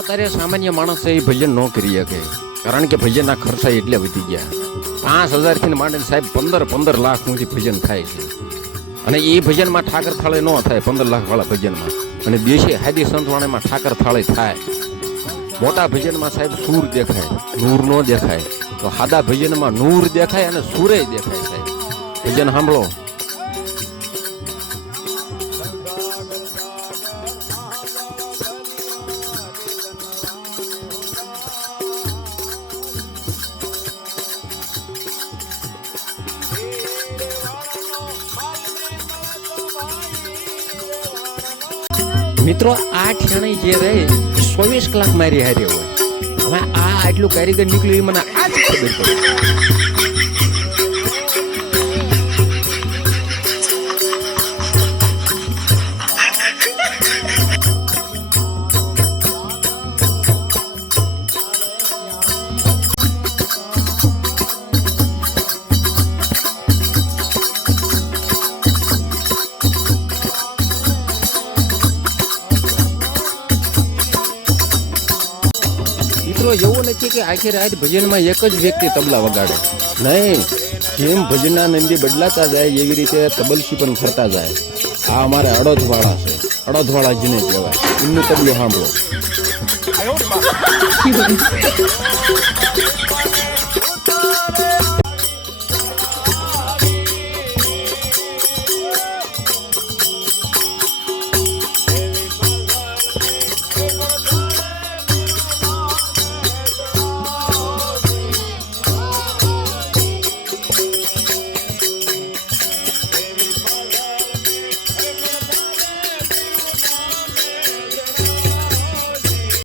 અત્યારે સામાન્ય માણસ એ ભજન ન કરી શકે, કારણ કે ભજનના ખર્ચા એટલે વધી ગયા. 5,000 થી માંડીને સાહેબ 15 લાખ સુધી ભજન થાય છે. અને એ ભજનમાં ઠાકર થાળે ન થાય 15 લાખ વાળા ભજનમાં. અને દેશી હાદી સંતવાણીમાં ઠાકર થાળે થાય. મોટા ભજનમાં સાહેબ સૂર દેખાય, નૂર ન દેખાય. તો સાદા ભજનમાં નૂર દેખાય અને સૂરે દેખાય સાહેબ. ભજન સાંભળો. મિત્રો આ ઠેણી જે રહે 24 કલાક મારી હારે હોય. હવે આ આટલું કારીગર નીકળ્યું એ મને આજ ખબર પડી. એવું નથી કે આખી રાત ભજનમાં એક જ વ્યક્તિ તબલા વગાડે, નહીં. જેમ ભજનના નંદી બદલાતા જાય એવી રીતે તબલસી પણ ફરતા જાય. આ અમારે અડોદવાળા છે, અડોદવાળા જેને કહેવાય, એમનું તબલું સાંભળો.